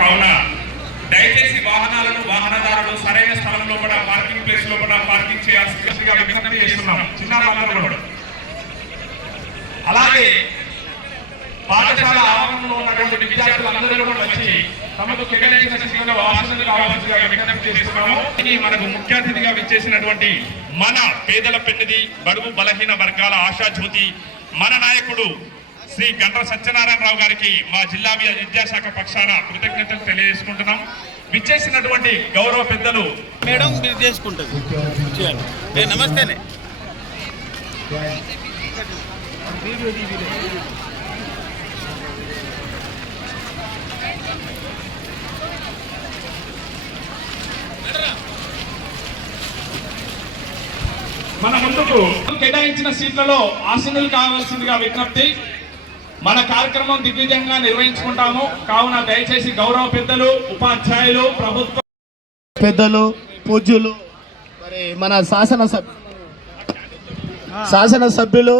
కావున దయచేసి వాహనదారులు సరైన స్థలంలో కూడా పార్కింగ్ ప్లేస్ లో కూడా పార్కింగ్ చేయాల్సిందిగా విజ్ఞప్తి చేస్తున్నాం. చిన్న అలాగే పాఠశాల ఆవరణలో ఉన్నటువంటి విద్యార్థులందరూ కూడా వచ్చి తమకు కేటాయించిన సీట్లలో ఆసనాలు కావాల్సిందిగా విజ్ఞప్తి చేస్తున్నాము. మనకు ముఖ్య అతిథిగా విచ్చేసినటువంటి మన పేదల పెన్నిధి బడుగు బలహీన వర్గాల ఆశాజ్యోతి మన నాయకుడు శ్రీ గండ్ర సత్యనారాయణరావు గారికి మా జిల్లా విద్యాశాఖ పక్షాన కృతజ్ఞతలు తెలియజేసుకుంటున్నాం. విచ్చేసినటువంటి గౌరవ పెద్దలు మేడం మీరు చేసుకుంటారు. నమస్తేనే మన ముందుకు కేటాయించిన సీట్లలో ఆసీనులు కావాల్సిందిగా విజ్ఞప్తి. మన కార్యక్రమం దిగ్విజయంగా నిర్వహించుకుంటాము. కావున దయచేసి గౌరవ పెద్దలు, ఉపాధ్యాయులు, ప్రభుత్వ పెద్దలు, పూజ్యులు, మరి మన శాసనసభ్యులు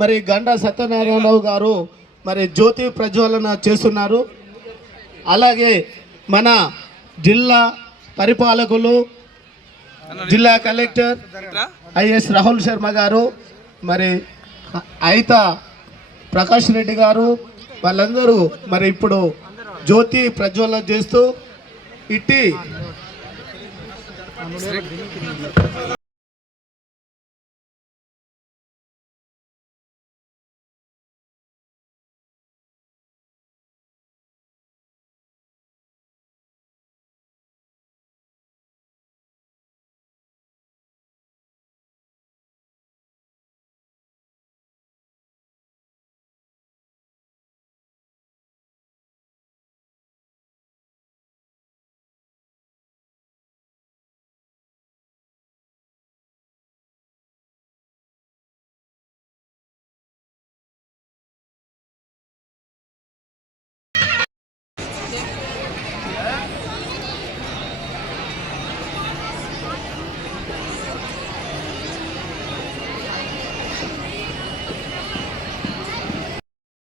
మరి గండ్ర సత్యనారాయణరావు గారు మరి జ్యోతి ప్రజ్వలన చేస్తున్నారు. అలాగే మన జిల్లా పరిపాలకులు, జిల్లా కలెక్టర్ ఐఎస్ రాహుల్ శర్మ గారు, మరి అయిత ప్రకాష్ రెడ్డి గారు, వాళ్ళందరూ మరి ఇప్పుడు జ్యోతి ప్రజ్వలన చేస్తూ ఇట్టి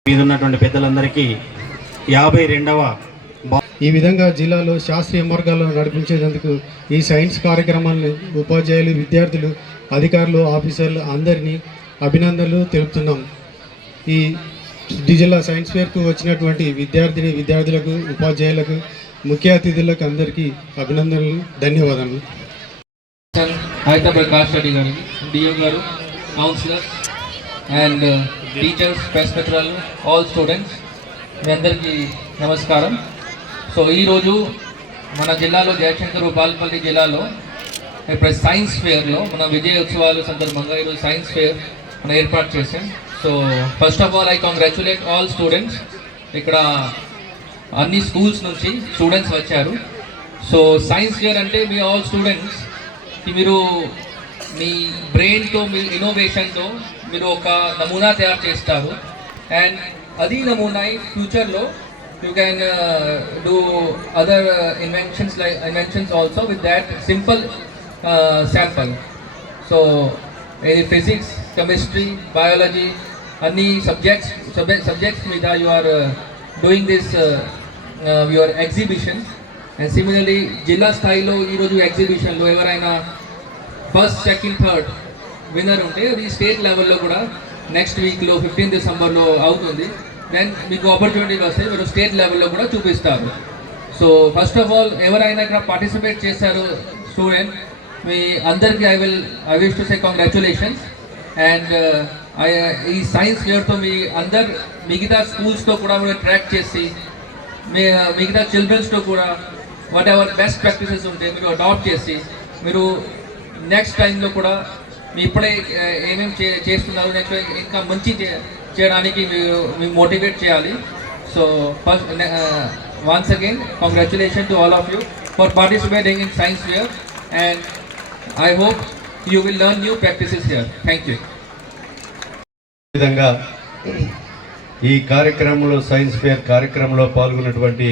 మీద ఉన్నటువంటి పెద్దలందరికీ 52వ ఈ విధంగా జిల్లాలో శాస్త్రీయ మార్గాలను నడిపించేందుకు ఈ సైన్స్ కార్యక్రమాలను ఉపాధ్యాయులు, విద్యార్థులు, అధికారులు, ఆఫీసర్లు అందరినీ అభినందనలు తెలుపుతున్నాం. ఈ జిల్లా సైన్స్ ఫేర్కు వచ్చినటువంటి విద్యార్థులకు, ఉపాధ్యాయులకు, ముఖ్య అతిథులకు అందరికీ అభినందనలు, ధన్యవాదాలు. అయిత ప్రకాష్ రెడ్డి గారు, డిఓ గారు, కౌన్సిలర్ అండ్ టీచర్స్, ప్రెస్ మిత్రులు, ఆల్ స్టూడెంట్స్, మీ అందరికీ నమస్కారం. సో ఈరోజు మన జిల్లాలో జయశంకర్ భూపాలపల్లి జిల్లాలో ఇప్పుడు సైన్స్ ఫేర్లో మన విజయోత్సవాల సందర్భంగా ఈరోజు సైన్స్ ఫేర్ మనం ఏర్పాటు చేసాం. So first of all I congratulate all students. ఇక్కడ అన్ని స్కూల్స్ నుంచి స్టూడెంట్స్ వచ్చారు. సో సైన్స్ ఫేర్ అంటే మీ ఆల్ స్టూడెంట్స్ మీరు మీ బ్రెయిన్తో, మీ ఇన్నోవేషన్తో మీరు ఒక నమూనా తయారు చేస్తారు. అండ్ అది నమూనా ఫ్యూచర్లో you can do other inventions also with that simple sample. So in physics, chemistry, biology, any subjects with you are doing this your exhibition. And similarly jilla style ee exhibition lo evaraina first, second, third winner unte adi state level lo kuda next week lo 15th December lo avutundi. Then మీకు opportunity వస్తే మీరు state లెవెల్లో కూడా చూపిస్తారు. So first of all ఎవరైనా ఇక్కడ participate చేశారు student, మీ అందరికీ I wish to say congratulations. And ఈ సైన్స్ ఫేర్తో మీ మిగతా స్కూల్స్తో కూడా మీరు ట్రాక్ చేసి మిగతా చిల్డ్రన్స్తో కూడా వాట్ ఎవర్ బెస్ట్ ప్రాక్టీసెస్ ఉంటే మీరు అడాప్ట్ చేసి మీరు నెక్స్ట్ టైంలో కూడా మీ ఇప్పుడే ఏమేమి చేస్తున్నారు నెక్స్ట్ ఇంకా మంచి చేయడానికి మేము మోటివేట్ చేయాలి. So first ones again congratulation to all of you for participating in science fair and I hope you will learn new practices here. Thank you. విధంగా ఈ కార్యక్రమంలో సైన్స్ ఫేర్ కార్యక్రమంలో పాల్గొన్నటువంటి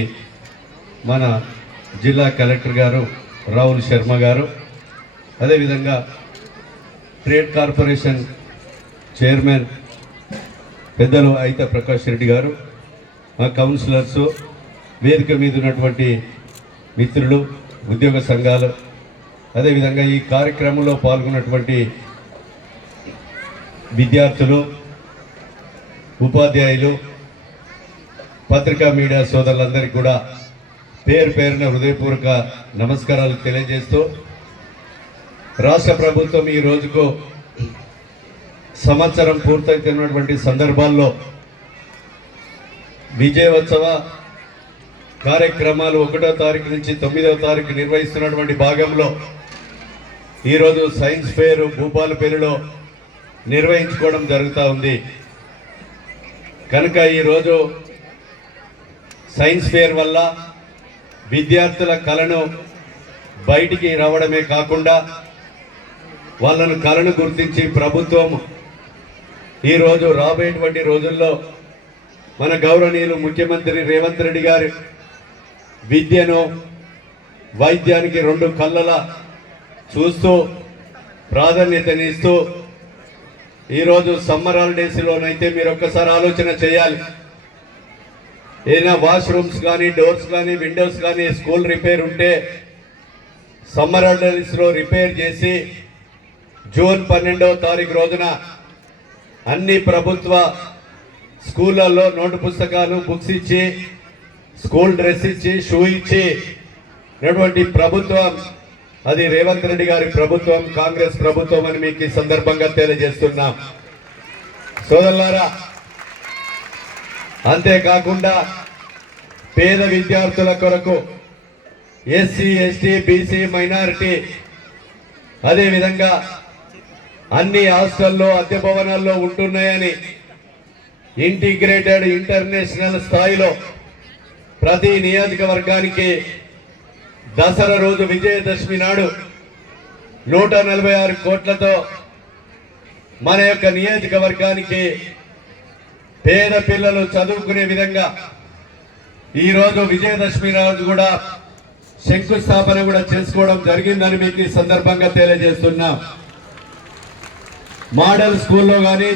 మన జిల్లా కలెక్టర్ గారు రాహుల్ శర్మ గారు, అదేవిధంగా ట్రేడ్ కార్పొరేషన్ చైర్మన్ పెద్దలు అయిత ప్రకాష్ రెడ్డి గారు, మా కౌన్సిలర్సు, వేదిక మీద ఉన్నటువంటి మిత్రులు, ఉద్యోగ సంఘాలు, అదేవిధంగా ఈ కార్యక్రమంలో పాల్గొన్నటువంటి విద్యార్థులు, ఉపాధ్యాయులు, పత్రికా మీడియా సోదరులందరికీ కూడా పేరు పేరున హృదయపూర్వక నమస్కారాలు తెలియజేస్తూ, రాష్ట్ర ప్రభుత్వం ఈ రోజుకు సంవత్సరం పూర్తవుతున్నటువంటి సందర్భాల్లో విజయోత్సవ కార్యక్రమాలు 1వ తారీఖు నుంచి 9వ తారీఖు నిర్వహిస్తున్నటువంటి భాగంలో ఈరోజు సైన్స్ ఫేర్ భూపాలపల్లిలో నిర్వహించుకోవడం జరుగుతూ ఉంది. కనుక ఈరోజు సైన్స్ ఫేర్ వల్ల విద్యార్థుల కళను బయటికి రావడమే కాకుండా వాళ్ళను కళను గుర్తించి ప్రభుత్వం ఈరోజు రాబోయేటువంటి రోజుల్లో మన గౌరవనీయులు ముఖ్యమంత్రి రేవంత్ రెడ్డి గారి విద్యను, వైద్యానికి 2 కళ్ళలా చూస్తూ ప్రాధాన్యతనిస్తూ ఈరోజు సమ్మర్ హాలిడేస్లోనైతే మీరు ఒక్కసారి ఆలోచన చేయాలి. ఏదైనా వాష్రూమ్స్ కానీ, డోర్స్ కానీ, విండోస్ కానీ స్కూల్ రిపేర్ ఉంటే సమ్మర్ హాలిడేస్లో రిపేర్ చేసి జూన్ 12వ తారీఖు రోజున అన్ని ప్రభుత్వ స్కూళ్ళల్లో నోటు పుస్తకాలు, బుక్స్ ఇచ్చి, స్కూల్ డ్రెస్ ఇచ్చి, షూ ఇచ్చి నటువంటి ప్రభుత్వం అది రేవంత్ రెడ్డి గారి ప్రభుత్వం, కాంగ్రెస్ ప్రభుత్వం అని మీకు ఈ సందర్భంగా తెలియజేస్తున్నాం సోదరులారా. అంతేకాకుండా పేద విద్యార్థుల కొరకు ఎస్సీ, ఎస్టీ, బీసీ, మైనారిటీ, అదేవిధంగా అన్ని హాస్టల్లో, అద్దె భవనాల్లో ఉంటున్నాయని ఇంటిగ్రేటెడ్ ఇంటర్నేషనల్ స్థాయిలో ప్రతి నియోజకవర్గానికి దసరా రోజు విజయదశమి నాడు 146 కోట్లతో మన యొక్క నియోజకవర్గానికి పేద పిల్లలు చదువుకునే విధంగా ఈరోజు విజయదశమి నాడు కూడా శంకుస్థాపన కూడా చేసుకోవడం జరిగిందని మీకు ఈ సందర్భంగా తెలియజేస్తున్నాం. మోడల్ స్కూల్లో కానీ,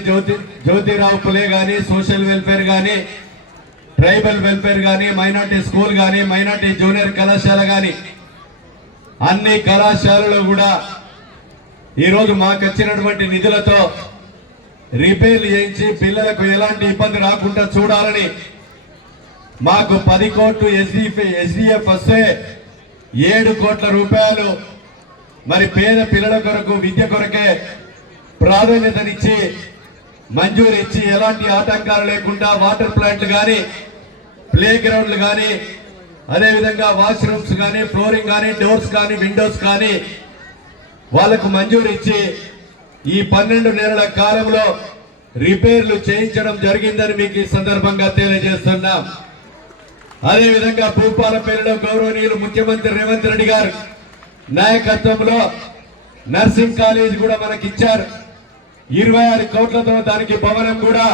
జ్యోతిరావు పులే కానీ, సోషల్ వెల్ఫేర్ కానీ, ట్రైబల్ వెల్ఫేర్ కానీ, మైనార్టీ స్కూల్ కానీ, మైనార్టీ జూనియర్ కళాశాల కానీ అన్ని కళాశాలలో కూడా ఈరోజు మాకు వచ్చినటువంటి నిధులతో రిపేర్లు చేయించి పిల్లలకు ఎలాంటి ఇబ్బంది రాకుండా చూడాలని మాకు 10 కోట్లు ఎస్డిఎఫ్ వస్తే 7 కోట్ల రూపాయలు మరి పేద పిల్లల కొరకు విద్య కొరకే ప్రాధాన్యతనిచ్చి మంజూరు ఇచ్చి ఎలాంటి ఆటంకాలు లేకుండా వాటర్ ప్లాంట్లు కానీ, ప్లే గ్రౌండ్లు కానీ, అదేవిధంగా వాష్రూమ్స్ కానీ, ఫ్లోరింగ్ కానీ, డోర్స్ కానీ, విండోస్ కానీ వాళ్లకు మంజూరు ఇచ్చి ఈ 12 నెలల కాలంలో రిపేర్లు చేయించడం జరిగిందని మీకు ఈ సందర్భంగా తెలియజేస్తున్నాం. అదేవిధంగా భూపాలపల్లిలో గౌరవనీయులు ముఖ్యమంత్రి రేవంత్ రెడ్డి గారు నాయకత్వంలో నర్సింగ్ కాలేజ్ కూడా మనకి ఇచ్చారు. 26 కోట్లతో దానికి భవనం కూడా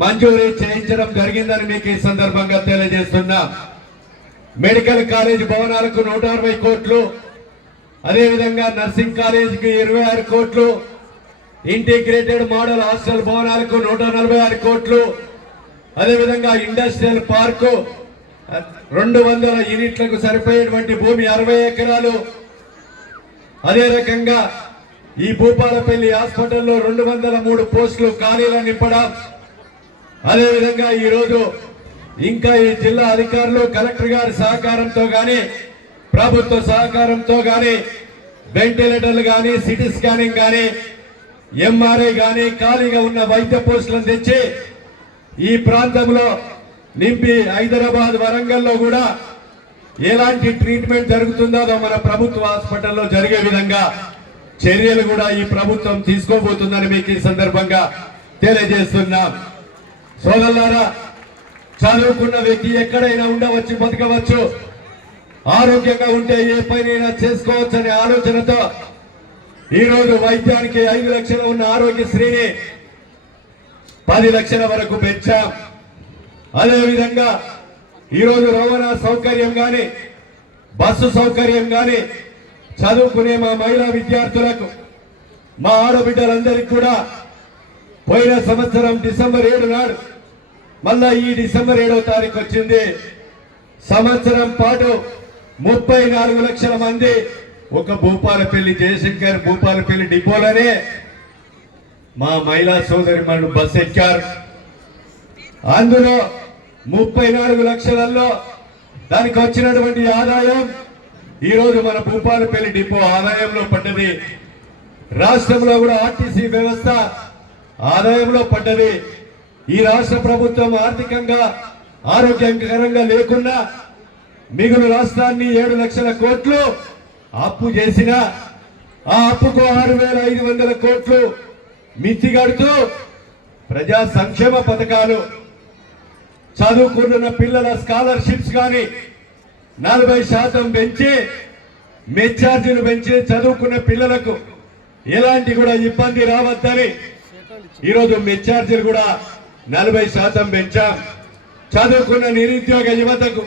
మంజూరు చేయించడం జరిగిందని మీకు ఈ సందర్భంగా తెలియజేస్తున్నాం. మెడికల్ కాలేజ్ భవనాలకు 160 కోట్లు, అదేవిధంగా నర్సింగ్ కాలేజీకి 26 కోట్లు, ఇంటిగ్రేటెడ్ మోడల్ హాస్టల్ భవనాలకు 146 కోట్లు, అదేవిధంగా ఇండస్ట్రియల్ పార్కు 200 యూనిట్లకు సరిపోయేటువంటి భూమి 60 ఎకరాలు. అదే రకంగా ఈ భూపాలపల్లి హాస్పిటల్లో 203 పోస్టులు ఖాళీలను నింపడం. అదేవిధంగా ఈరోజు ఇంకా ఈ జిల్లా అధికారులు, కలెక్టర్ గారి సహకారంతో కానీ, ప్రభుత్వ సహకారంతో కానీ వెంటిలేటర్లు కానీ, సిటీ స్కానింగ్ కానీ, ఎంఆర్ఐ కానీ ఖాళీగా ఉన్న వైద్య పోస్టులను తెచ్చి ఈ ప్రాంతంలో నింపి హైదరాబాద్, వరంగల్లో కూడా ఎలాంటి ట్రీట్మెంట్ జరుగుతుందో మన ప్రభుత్వ హాస్పిటల్లో జరిగే విధంగా చర్యలు కూడా ఈ ప్రభుత్వం తీసుకోబోతుందని మీకు ఈ సందర్భంగా తెలియజేస్తున్నాం. సోదరులారా, చదువుకున్న వ్యక్తి ఎక్కడైనా ఉండవచ్చు, బతకవచ్చు, ఆరోగ్యంగా ఉంటే ఏ పనైనా చేసుకోవచ్చు అనే ఆలోచనతో ఈరోజు వైద్యానికి 5 లక్షలు ఉన్న ఆరోగ్యశ్రీని 10 లక్షల వరకు పెంచాం. అదేవిధంగా ఈరోజు రవాణా సౌకర్యం కానీ, బస్సు సౌకర్యం కానీ, చదువుకునే మా మహిళా విద్యార్థులకు, మా ఆడబిడ్డలందరికీ కూడా పోయిన సంవత్సరం డిసెంబర్ 7 నాడు, మళ్ళా ఈ డిసెంబర్ 7వ తారీఖు వచ్చింది, సంవత్సరం పాటు 34 లక్షల మంది ఒక భూపాలపల్లి జయశంకర్ భూపాలపల్లి డిపోలోనే మా మహిళా సోదరి మను బస్ ఎక్కారు. అందులో 34 లక్షలలో దానికి వచ్చినటువంటి ఆదాయం ఈరోజు మన భూపాలపల్లి డిపో ఆదాయంలో పడ్డది. రాష్ట్రంలో కూడా ఆర్టీసీ వ్యవస్థ ఆదాయంలో పడ్డది. ఈ రాష్ట్ర ప్రభుత్వం ఆర్థికంగా ఆరోగ్యకరంగా లేకున్నా మిగులు రాష్ట్రాన్ని 7 లక్షల కోట్లు అప్పు చేసిన ఆ అప్పుకు 6,500 కోట్లు మితిగడుతూ ప్రజా సంక్షేమ పథకాలు, చదువుకుంటున్న పిల్లల స్కాలర్షిప్స్ కానీ 40% పెంచి మెచ్చార్జీలు పెంచి చదువుకున్న పిల్లలకు ఎలాంటి కూడా ఇబ్బంది రావద్దని ఈరోజు మెచ్చార్జీలు కూడా 40% పెంచాం. చదువుకున్న నిరుద్యోగ యువతకు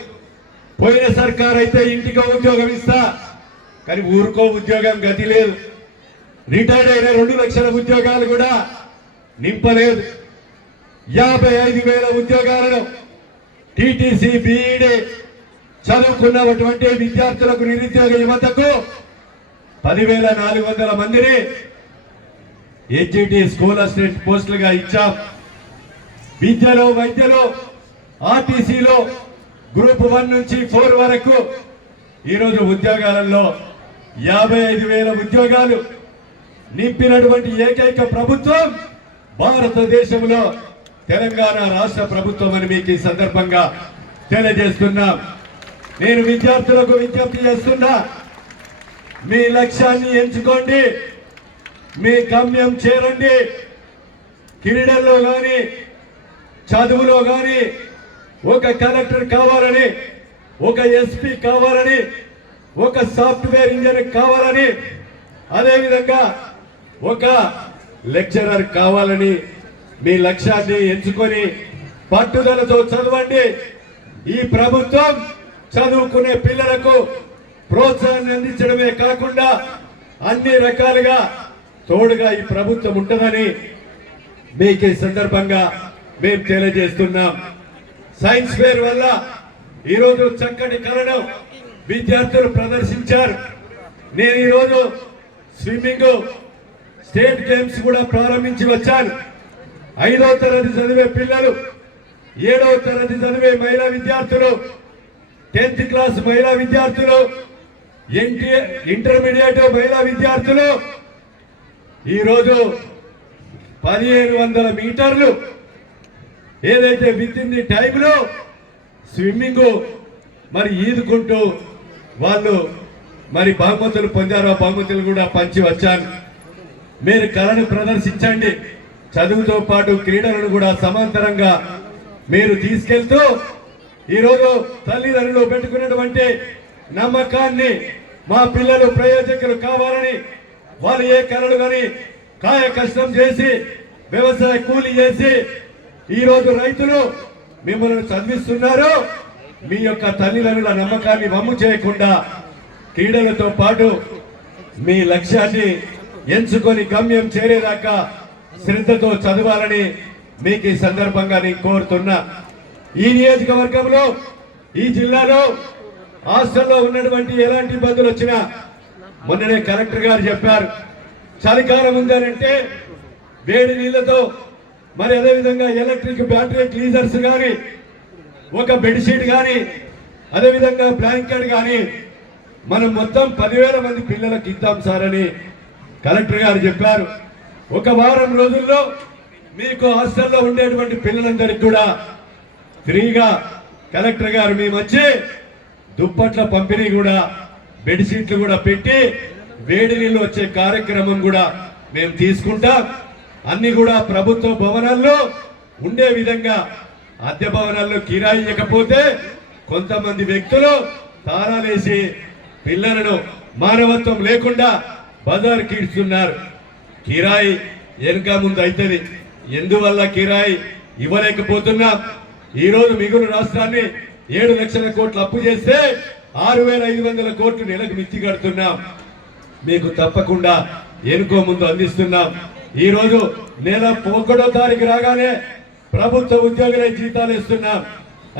పోయిన సర్కార్ అయితే ఇంటికో ఉద్యోగం ఇస్తా, కానీ ఊరికో ఉద్యోగం గతి లేదు. రిటైర్డ్ అయిన 2 లక్షల ఉద్యోగాలు కూడా నింపలేదు. 55,000 ఉద్యోగాలను టీటీసీ బీఈడీ చదువుకున్నటువంటి విద్యార్థులకు నిరుద్యోగ యువతకు 10,400 మందిని హెచ్జిటి స్కూల్ అసిస్టెంట్ పోస్టులుగా ఇచ్చాం. విద్యలో, వైద్యలో, ఆర్టీసీలో గ్రూప్ 1 నుంచి 4 వరకు ఈరోజు ఉద్యోగాలలో 55,000 ఉద్యోగాలు నింపినటువంటి ఏకైక ప్రభుత్వం భారతదేశంలో తెలంగాణ రాష్ట్ర ప్రభుత్వం అని మీకు ఈ సందర్భంగా తెలియజేస్తున్నాం. నేను విద్యార్థులకు విజ్ఞప్తి చేస్తున్నా, మీ లక్ష్యాన్ని ఎంచుకోండి, మీ గమ్యం చేరండి. క్రీడల్లో కానీ చదువులో కానీ ఒక కలెక్టర్ కావాలని, ఒక ఎస్పీ కావాలని, ఒక సాఫ్ట్వేర్ ఇంజనీర్ కావాలని, అదేవిధంగా ఒక లెక్చరర్ కావాలని మీ లక్ష్యాన్ని ఎంచుకొని పట్టుదలతో చదవండి. ఈ ప్రభుత్వం చదువుకునే పిల్లలకు ప్రోత్సాహాన్ని అందించడమే కాకుండా అన్ని రకాలుగా తోడుగా ఈ ప్రభుత్వం ఉంటుందని మీకు ఈ సందర్భంగా మేము తెలియజేస్తున్నాం. సైన్స్ ఫేర్ వల్ల ఈరోజు చక్కటి కళను విద్యార్థులు ప్రదర్శించారు. నేను ఈరోజు స్విమ్మింగ్ స్టేట్ గేమ్స్ కూడా ప్రారంభించి వచ్చాను. 5వ తరగతి చదివే పిల్లలు, 7వ తరగతి చదివే మహిళా విద్యార్థులు, 10th క్లాస్ మహిళా విద్యార్థులు, ఇంటర్మీడియట్ మహిళా విద్యార్థులు ఈరోజు 1,500 మీటర్లు ఏదైతే విత్ ఇన్ ది టైంలో స్విమ్మింగ్ మరి ఈదుకుంటూ వాళ్ళు మరి బహుమతులు పొందారు. ఆ బహుమతులు కూడా పంచి వచ్చాను. మీరు కళను ప్రదర్శించండి, చదువుతో పాటు క్రీడలను కూడా సమాంతరంగా మీరు తీసుకెళ్తూ ఈరోజు తల్లిదండ్రులు పెట్టుకున్నటువంటి నమ్మకాన్ని మా పిల్లలు ప్రయోజకులు కావాలని వాళ్ళు ఏ కళలు కానీ కాయ కష్టం చేసి వ్యవసాయ కూలి చేసి ఈరోజు రైతులు మిమ్మల్ని చదివిస్తున్నారు. మీ యొక్క తల్లిదండ్రుల నమ్మకాన్ని వమ్ము చేయకుండా క్రీడలతో పాటు మీ లక్ష్యాన్ని ఎంచుకొని గమ్యం చేరేదాకా శ్రద్ధతో చదవాలని మీకు ఈ సందర్భంగా నేను కోరుతున్నా. ఈ నియోజకవర్గంలో, ఈ జిల్లాలో హాస్టల్లో ఉన్నటువంటి ఎలాంటి ఇబ్బందులు వచ్చినా మొన్ననే కలెక్టర్ గారు చెప్పారు, చలికాలం ఉందనంటే వేడి నీళ్లతో మరి అదేవిధంగా ఎలక్ట్రిక్ బ్యాటరీ గ్లీజర్స్ కానీ, ఒక బెడ్షీట్ కానీ, అదేవిధంగా బ్లాంకెట్ కానీ మనం మొత్తం 10,000 మంది పిల్లలకు ఇద్దాం సార్ అని కలెక్టర్ గారు చెప్పారు. ఒక వారం రోజుల్లో మీకు హాస్టల్లో ఉండేటువంటి పిల్లలందరికీ కూడా ఫ్రీగా కలెక్టర్ గారు మేము వచ్చి దుప్పట్ల పంపిణీ కూడా, బెడ్షీట్లు కూడా పెట్టి వేడి నీళ్ళు వచ్చే కార్యక్రమం కూడా మేము తీసుకుంటాం. అన్ని కూడా ప్రభుత్వ భవనాల్లో ఉండే విధంగా, అద్దె భవనాల్లో కిరాయి ఇవ్వకపోతే కొంతమంది వ్యక్తులు తాళాలేసి పిల్లలను మానవత్వం లేకుండా బజార్కి ఇస్తున్నారు. కిరాయి వెనుక ముందు అవుతుంది. ఎందువల్ల కిరాయి ఇవ్వలేకపోతున్నాం? ఈరోజు మిగులు రాష్ట్రాన్ని 7 లక్షల కోట్లు అప్పు చేస్తే 6,500 కోట్లు నెలకు మిత్తి కడుతున్నాం. మీకు తప్పకుండా ఎనుకో ముందు అందిస్తున్నాం. ఈరోజు నెల 1వ తారీఖు రాగానే ప్రభుత్వ ఉద్యోగులే జీతాలు ఇస్తున్నాం.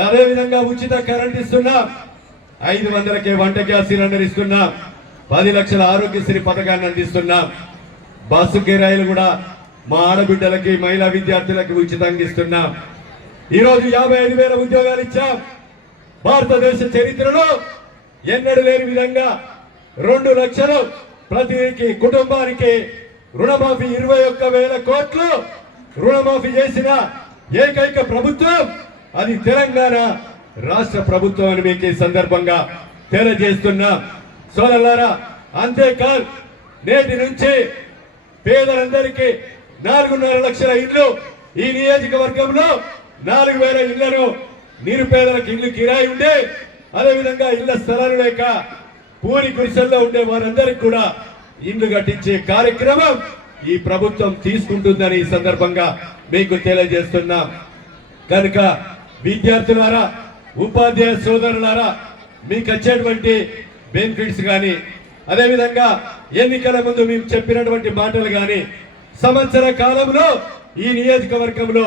అదే విధంగా ఉచిత కరెంట్ ఇస్తున్నాం, 500కే వంట గ్యాస్ సిలిండర్ ఇస్తున్నాం, 10 లక్షల ఆరోగ్యశ్రీ పథకాన్ని అందిస్తున్నాం. బస్సు కిరాయిలు కూడా మా ఆడబిడ్డలకి మహిళా విద్యార్థులకి ఉచితంగా ఇస్తున్నాం. ఈరోజు 55,000 ఉద్యోగాలు ఇచ్చాం. భారతదేశ చరిత్రలో ఎన్నడూ లేని విధంగా 2 లక్షలు ప్రతి కుటుంబానికి రుణమాఫీ, 21,000 కోట్లు రుణమాఫీ చేసిన ఏకైక ప్రభుత్వం అది తెలంగాణ రాష్ట్ర ప్రభుత్వం అని మీకు ఈ సందర్భంగా తెలియజేస్తున్నా. సోదరులారా, అంతేకాదు నేటి నుంచి పేదలందరికీ 4.5 లక్షల ఇళ్లు, ఈ నియోజకవర్గంలో 4,000 ఇళ్లను నిరుపేదలకు ఇల్లు కిరాయి ఉండే, అదేవిధంగా ఇళ్ల స్థలాలు లేక పూరి గుడిసెల్లో ఉండే వారందరికీ కూడా ఇల్లు కట్టించే కార్యక్రమం ఈ ప్రభుత్వం తీసుకుంటుందని ఈ సందర్భంగా మీకు తెలియజేస్తున్నాం. కనుక విద్యార్థులారా, ఉపాధ్యాయ సోదరులారా, మీకు వచ్చేటువంటి బెనిఫిట్స్ కానీ, అదేవిధంగా ఎన్నికల ముందు మేము చెప్పినటువంటి మాటలు కానీ, సంవత్సర కాలంలో ఈ నియోజకవర్గంలో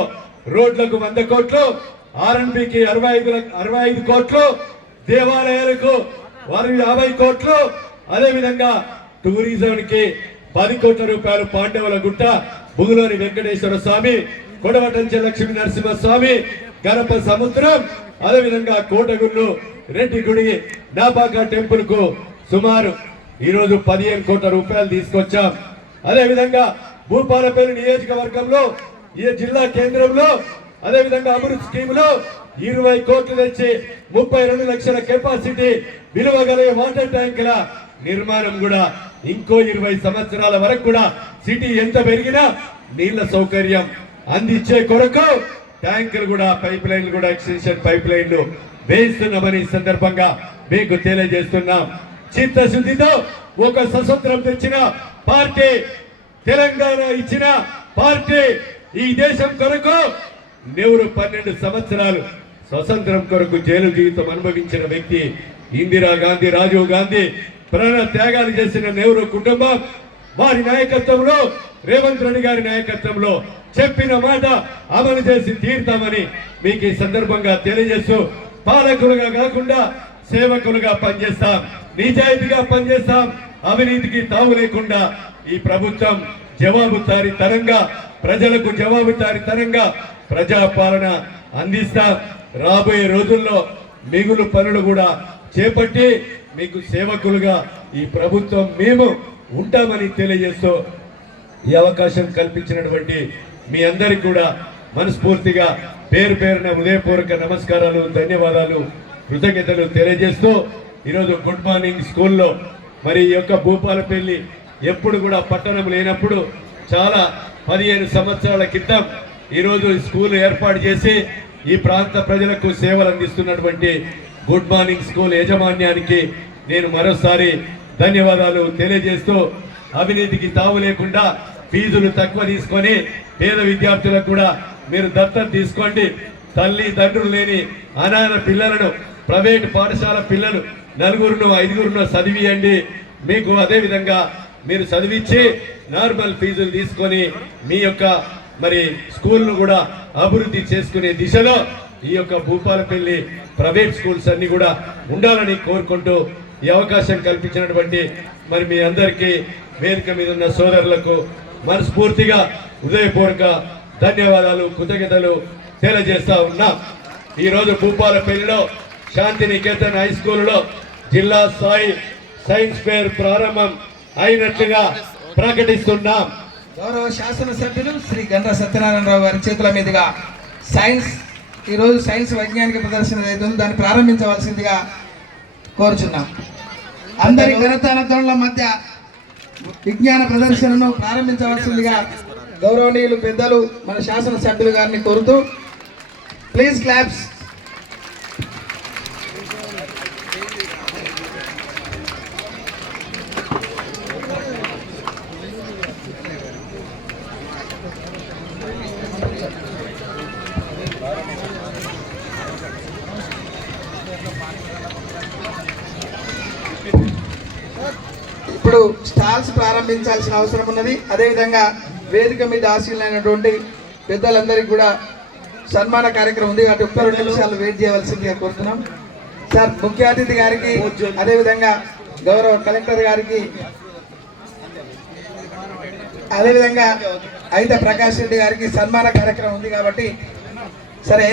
రోడ్లకు 100 కోట్లు, R&Bకి 65 కోట్లు, దేవాలయాలకు 50 కోట్లు, అదేవిధంగా టూరిజంకి 10 కోట్ల రూపాయలు పాండవుల గుట్ట, బుగులోని వెంకటేశ్వర స్వామి, కొడవటంచె లక్ష్మీ నరసింహస్వామి, గణప సముద్రం, అదేవిధంగా కోటగుళ్ళు, రెడ్డి గుడి, నాపాక టెంపుల్ కు సుమారు ఈరోజు 15 కోట్ల రూపాయలు తీసుకొచ్చాం. అదేవిధంగా భూపాలపల్లి నియోజకవర్గంలో ఈ జిల్లా కేంద్రంలో అదేవిధంగా అమృత్ స్కీమ్ లో 20 కోట్లు తెచ్చి 32 లక్షల కెపాసిటీ విలువ గల వాటర్ ట్యాంకుల నిర్మాణం కూడా ఇంకో 20 సంవత్సరాల వరకు కూడా సిటీ ఎంత పెరిగినా నీళ్ల సౌకర్యం అందించే కొరకు ట్యాంకులు కూడా, పైప్ లైన్లు కూడా, ఎక్స్టెన్షన్ పైప్ లైన్లు వేస్తున్నామని ఈ సందర్భంగా మీకు తెలియజేస్తున్నాం. చిత్తశుద్ధితో ఒక స్వతంత్రం తెచ్చిన పార్టీ, తెలంగాణ ఇచ్చిన పార్టీ, ఈ దేశం కొరకు నెహ్రూ 12 సంవత్సరాలు స్వతంత్రం కొరకు జైలు జీవితం అనుభవించిన వ్యక్తి ఇందిరాగాంధీ, రాజీవ్ గాంధీ ప్రాణ త్యాగాలు చేసిన నెహ్రూ కుటుంబం, వారి నాయకత్వంలో, రేవంత్ రెడ్డి గారి నాయకత్వంలో చెప్పిన మాట అమలు చేసి తీరుతామని మీకు ఈ సందర్భంగా తెలియజేస్తూ, పాలకులుగా కాకుండా సేవకులుగా పనిచేస్తాం, నిజాయితీగా పనిచేస్తాం, అవినీతికి తావు లేకుండా ఈ ప్రభుత్వం జవాబుదారీతనంగా, ప్రజలకు జవాబుదారీతనంగా ప్రజాపాలన అందిస్తాం. రాబోయే రోజుల్లో మిగులు పనులు కూడా చేపట్టి మీకు సేవకులుగా ఈ ప్రభుత్వం మేము ఉంటామని తెలియజేస్తూ, ఈ అవకాశం కల్పించినటువంటి మీ అందరికీ కూడా మనస్ఫూర్తిగా పేరు పేరున హృదయపూర్వక నమస్కారాలు, ధన్యవాదాలు, కృతజ్ఞతలు తెలియజేస్తూ, ఈరోజు గుడ్ మార్నింగ్ స్కూల్లో మరి ఈ యొక్క భూపాలపల్లి ఎప్పుడు కూడా పట్టణం లేనప్పుడు చాలా 15 సంవత్సరాల క్రితం ఈరోజు స్కూల్ ఏర్పాటు చేసి ఈ ప్రాంత ప్రజలకు సేవలు అందిస్తున్నటువంటి గుడ్ మార్నింగ్ స్కూల్ యాజమాన్యానికి నేను మరోసారి ధన్యవాదాలు తెలియజేస్తూ, అవినీతికి తావు లేకుండా ఫీజులు తక్కువ తీసుకొని పేద విద్యార్థులకు కూడా మీరు దత్తత తీసుకోండి. తల్లి తండ్రులు లేని అనాథ పిల్లలను ప్రైవేట్ పాఠశాల పిల్లలు 4 5 చదివియండి. మీకు అదే విధంగా మీరు చదివించి నార్మల్ ఫీజులు తీసుకొని మీ యొక్క మరి స్కూల్ను కూడా అభివృద్ధి చేసుకునే దిశలో ఈ యొక్క భూపాలపల్లి ప్రైవేట్ స్కూల్స్ అన్ని కూడా ఉండాలని కోరుకుంటూ, ఈ అవకాశం కల్పించినటువంటి మరి మీ అందరికీ వేదిక మీద ఉన్న సోదరులకు మనస్ఫూర్తిగా హృదయపూర్వక ధన్యవాదాలు, కృతజ్ఞతలు తెలియజేస్తా ఉన్నాం. ఈరోజు భూపాలపల్లిలో శాంతినికేతన్ హై స్కూల్లో జిల్లా స్థాయి సైన్స్ ఫేర్ ప్రారంభం అయినట్లుగా ప్రకటిస్తున్నాం. గౌరవ శాసనసభ్యులు శ్రీ గంటా సత్యనారాయణరావు గారి చేతుల మీదుగా ఈరోజు సైన్స్ వైజ్ఞానిక ప్రదర్శన ఏదైతుందో దాన్ని ప్రారంభించవలసిందిగా కోరుచున్నాం. అందరి ఘనతానందనుల మధ్య విజ్ఞాన ప్రదర్శనను ప్రారంభించవలసిందిగా గౌరవనీయులు పెద్దలు మన శాసనసభ్యులు గారిని కోరుతూ, ప్లీజ్ క్లాప్స్. ఇప్పుడు స్టాల్స్ ప్రారంభించాల్సిన అవసరం ఉన్నది. అదేవిధంగా వేదిక మీద ఆశీలైనటువంటి పెద్దలందరికీ కూడా సన్మాన కార్యక్రమం ఉంది కాబట్టి ఒక్క 2 నిమిషాలు వెయిట్ చేయవలసిందిగా కోరుతున్నాం. సార్ ముఖ్య అతిథి గారికి అదేవిధంగా గౌరవ కలెక్టర్ గారికి అదేవిధంగా అయిత ప్రకాష్ రెడ్డి గారికి సన్మాన కార్యక్రమం ఉంది కాబట్టి సరే